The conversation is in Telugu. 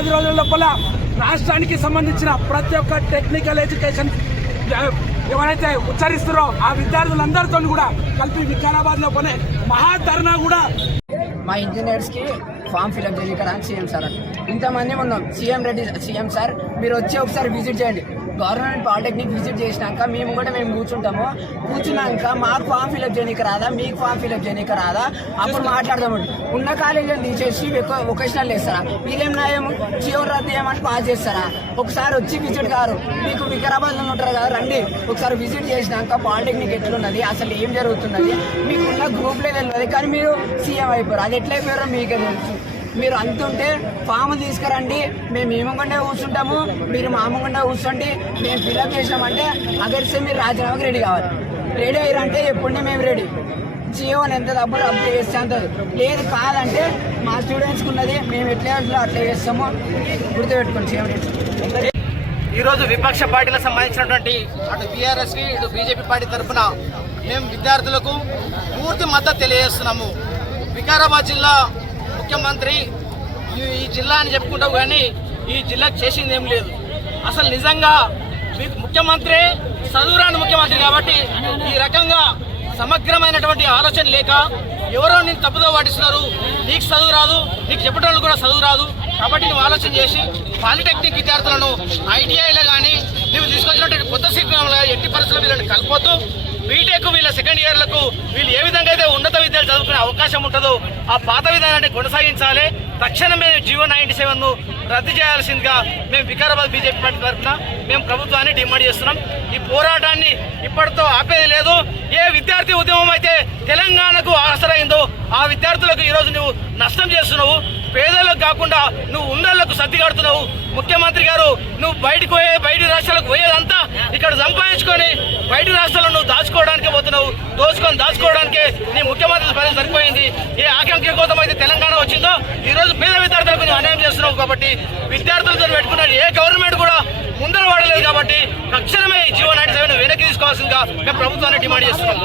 10 రోజుల లోపల రాష్ట్రానికి సంబంధించిన ప్రతి ఒక్క టెక్నికల్ ఎడ్యుకేషన్ ఎవరైతే ఉచ్చరిస్తారో ఆ విద్యార్థులందరితో కూడా కలిపి వికారాబాద్ లో కొనే మహాధర్నా కూడా మా ఇంజనీర్స్ కి ఫామ్ ఫిల్అప్ చేయడానికి సీఎం సార్ ఇంతమంది ఉన్నాం. సీఎం సార్ మీరు వచ్చి ఒకసారి విజిట్ చేయండి. గవర్నమెంట్ పాలిటెక్నిక్ విజిట్ చేసినాక మేము కూర్చున్నాక మాకు ఫామ్ ఫిల్అప్ చేయడానికి రాదా, మీకు ఫామ్ ఫిల్అప్ చేయడానికి రాదా, అప్పుడు మాట్లాడదాము. ఉన్న కాలేజీలను తీసేసి వొకేషనల్ వేస్తారా? ఇదేం న్యాయం? జీవో రద్దు చేయమని పాస్ చేస్తారా? ఒకసారి వచ్చి విజిట్ గారు మీకు వికారాబాద్లో ఉంటారు కదా, రండి ఒకసారి విజిట్ చేసినాక పాలిటెక్నిక్ ఎట్లున్నది, అసలు ఏం జరుగుతున్నది మీకున్న గ్రూప్లో తెలియదు. కానీ మీరు సీఎం అయిపోయారు. అది ఎట్లా అయిపోయారో మీకే తెలుసు. మీరు అంతుంటే ఫామ్ తీసుకురండి, మేము ఏమకుండా కూర్చుంటాము, మీరు మామూలుగా కూర్చోండి, మేము ఫిల్అప్ చేసామంటే అగర్స్తే మీరు రాజీనామాకి రెడీ కావాలి. రెడీ అయ్యారంటే ఎప్పుడే మేము రెడీ. జీవోని ఎంత డబ్బులు అప్లై చేస్తే అంత లేదు. కాదంటే మా స్టూడెంట్స్కి ఉన్నది, మేము ఎట్లా అట్లా చేస్తామో గుర్తుపెట్టుకోండి. ఈరోజు విపక్ష పార్టీలకు సంబంధించినటువంటి అటు టీఆర్ఎస్కి ఇటు బీజేపీ పార్టీ తరఫున మేము విద్యార్థులకు పూర్తి మద్దతు తెలియజేస్తున్నాము. వికారాబాద్ జిల్లా ముఖ్యమంత్రి ఈ జిల్లా అని చెప్పుకుంటావు కానీ ఈ జిల్లాకు చేసింది ఏం లేదు. అసలు నిజంగా ముఖ్యమంత్రి చదువురాని ముఖ్యమంత్రి కాబట్టి ఈ రకంగా సమగ్రమైనటువంటి ఆలోచన లేక ఎవరో నేను తప్పుదో పట్టిస్తున్నారు. నీకు చదువు రాదు, నీకు చెప్పడం కూడా చదువు రాదు కాబట్టి నువ్వు ఆలోచన చేసి పాలిటెక్నిక్ విద్యార్థులను ఐటీఐలో కానీ నువ్వు తీసుకొచ్చినటువంటి కొత్త సీట్లలో ఎట్టి పరిస్థితుల్లో వీళ్ళని కలిపోతూ బీటెక్ వీళ్ళ సెకండ్ ఇయర్లకు వీళ్ళు ఏ విధంగా అయితే ఉన్నత విద్యలు చదువుకునే అవకాశం ఉంటుందో ఆ పాత విధానాన్ని కొనసాగించాలి. తక్షణమే జీవో 97ను రద్దు చేయాల్సిందిగా మేము వికారాబాద్ బీజేపీ పార్టీ తరఫున మేము ప్రభుత్వాన్ని డిమాండ్ చేస్తున్నాం. ఈ పోరాటాన్ని ఇప్పటితో ఆపేది లేదు. ఏ విద్యార్థి ఉద్యమం అయితే తెలంగాణకు ఆసరైందో ఆ విద్యార్థులకు ఈరోజు నువ్వు నష్టం చేస్తున్నావు. పేదలకు కాకుండా నువ్వు ఉన్నోళ్లకు సర్ది కడుతున్నావు. ముఖ్యమంత్రి గారు నువ్వు బయటి రాష్ట్రాలకు పోయేదంతా ఇక్కడ సంపాదించుకొని బయటి రాష్ట్రాల్లో నువ్వు దాచుకోవడానికే పోతున్నావు. దాచుకోవడానికే నీ ముఖ్యమంత్రి పని సరిపోయింది. ఏ ఆకాంక్ష కోసం అయితే తెలంగాణ వచ్చిందో ఈరోజు పేద విద్యార్థులకు నువ్వు అన్యాయం చేస్తున్నావు. కాబట్టి విద్యార్థులతో పెట్టుకున్న ఏ గవర్నమెంట్ కూడా ముందర వాడలేదు. కాబట్టి తక్షణమే జీవో 97 వెనక్కి తీసుకోవాల్సిందిగా మేము ప్రభుత్వాన్ని డిమాండ్ చేస్తున్నాం.